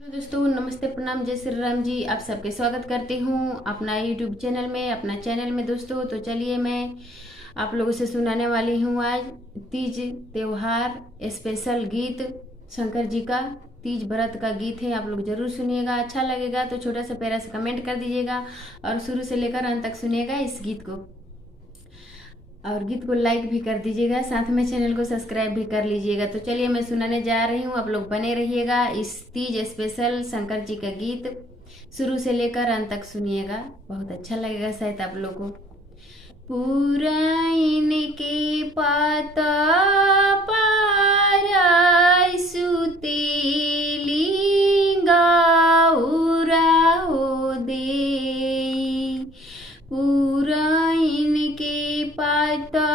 तो दोस्तों नमस्ते प्रणाम जय श्री राम जी। आप सबके स्वागत करती हूँ अपना यूट्यूब चैनल में दोस्तों। तो चलिए मैं आप लोगों से सुनाने वाली हूँ आज तीज त्योहार स्पेशल गीत। शंकर जी का तीज व्रत का गीत है, आप लोग जरूर सुनिएगा। अच्छा लगेगा तो छोटा सा प्यारा सा कमेंट कर दीजिएगा और शुरू से लेकर अंत तक सुनिएगा इस गीत को, और गीत को लाइक भी कर दीजिएगा, साथ में चैनल को सब्सक्राइब भी कर लीजिएगा। तो चलिए मैं सुनाने जा रही हूँ, आप लोग बने रहिएगा। इस तीज स्पेशल शंकर जी का गीत शुरू से लेकर अंत तक सुनिएगा, बहुत अच्छा लगेगा शायद आप लोगों को। पुराइन के पाता पाराय सुतेली गाउरा हो देई। पुराइन के पाता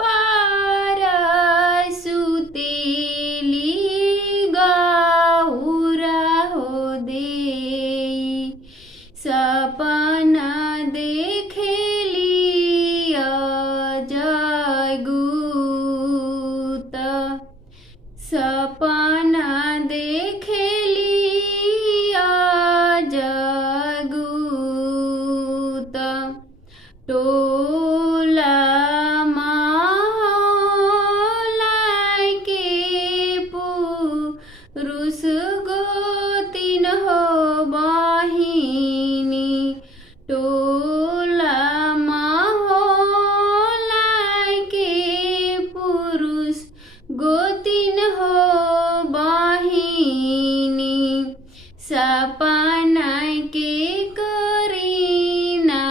पाराय सुतेली गाउरा हो देई। सपना देखेली जगूत, सपना देखेली जगूत। टोला महलाई के पुरुष गोतिन हो बहिनी। टोला महलाई के पुरुष गोतिन हो बहिनी। सपना के करीना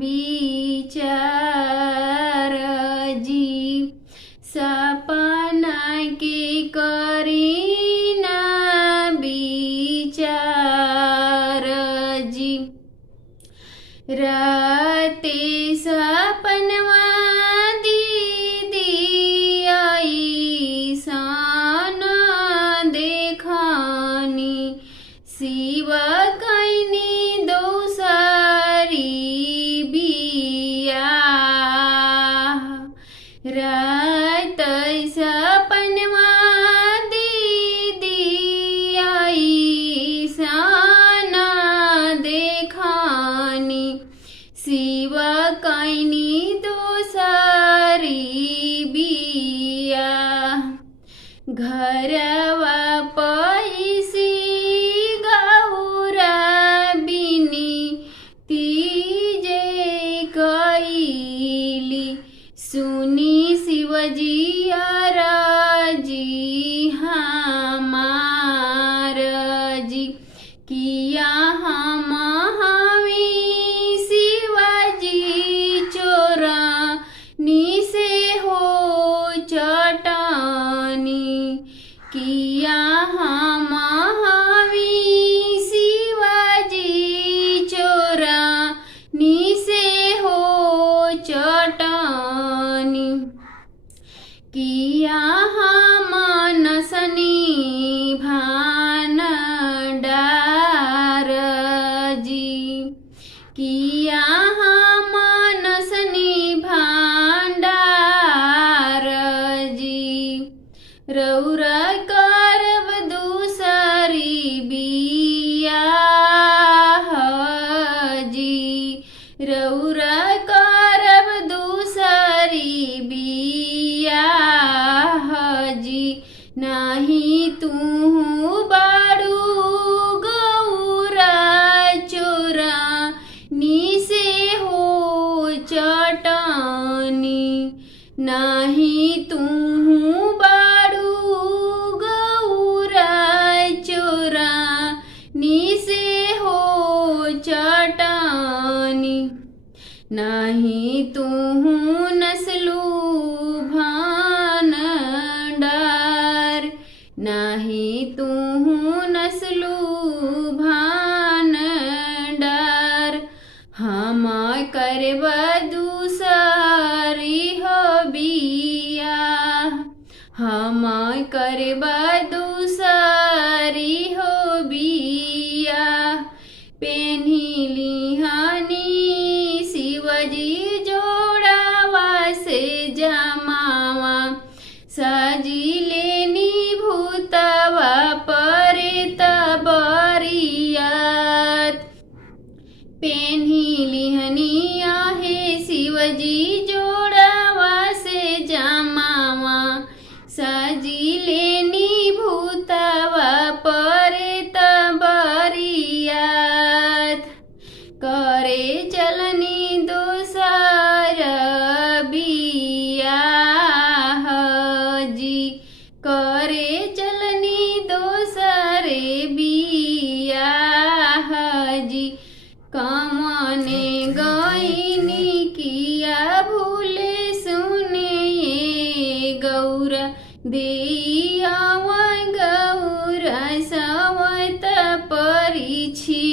विचार जी। सपना के करीना विचार जी। राते सपनवा दीदी आई सान देखानी। शिव कैनी दोसारी बियाह। रात सपनवा दीदी आई सान देखानी। शिव कैनी दोसारी बियाह। घरवा पैसी गौरा बिनी तीजे कैली। सुनी शिवजी राजी हमार जी। किया हम हमी शिवाजी चोरा नी से हो चटानी। किया हम हमी शिवाजी चोरा नी से हो चटानी। किया हम नसनी भान डार जी। किया हम नसनी भांडार जी। रौरा करब दूसरी बियाह जी। रौरा करब दूसरी बियाह जी। नहीं तू बाड़ू गौरा चोरा नी से हो चटानी। नहीं तू बाड़ू गौरा चोरा नी से हो चटानी। नहीं तू नस्लू भान डार। नहीं तू नस्लू भान डार। हम करब दूसरी हो बियाह। हम करब दूसरी हो बियाह। पेन्ही लिहानी शिवजी जोड़ा जी जोड़वा से जमावा सजी लेनी भूतवा परे तबरियात करे चलनी दोसर बियाह जी करे चलनी दोसरे बियाह जी कमने गईनी किया भूले सुने ये गौरा देया गौरा सवत परिछि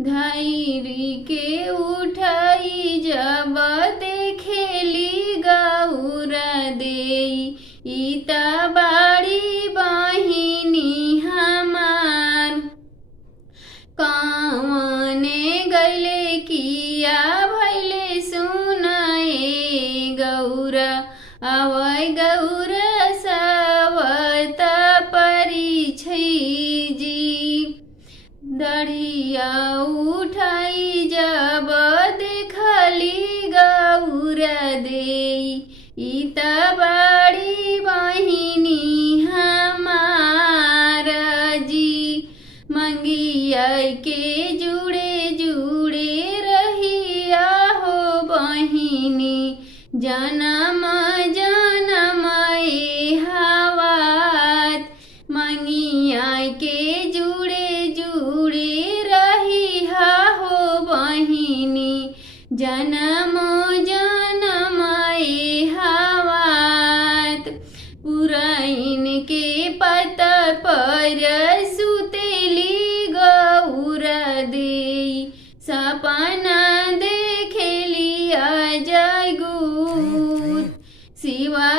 धैर्य के उठाई जब देखेली गौरा देई इता बाड़ी बहिनी हमार कवने गैले किया भैले सुनाए गौरा आवै गौरा सवत परिछि जी दढ़िया उठाई जब देखली गौरा देई इता बाड़ी बहिनी हमार जी मंगिया के जुड़े जुड़े रहिया हो बहिनी जन्म जन्म हवात मंगिया के जुड़े जुड़े रहिया हो बहिनी जन्म जन्म हवात पुराइन के पत पर सुतेली गौरा देई सपना देखेली अजय गुत शिवा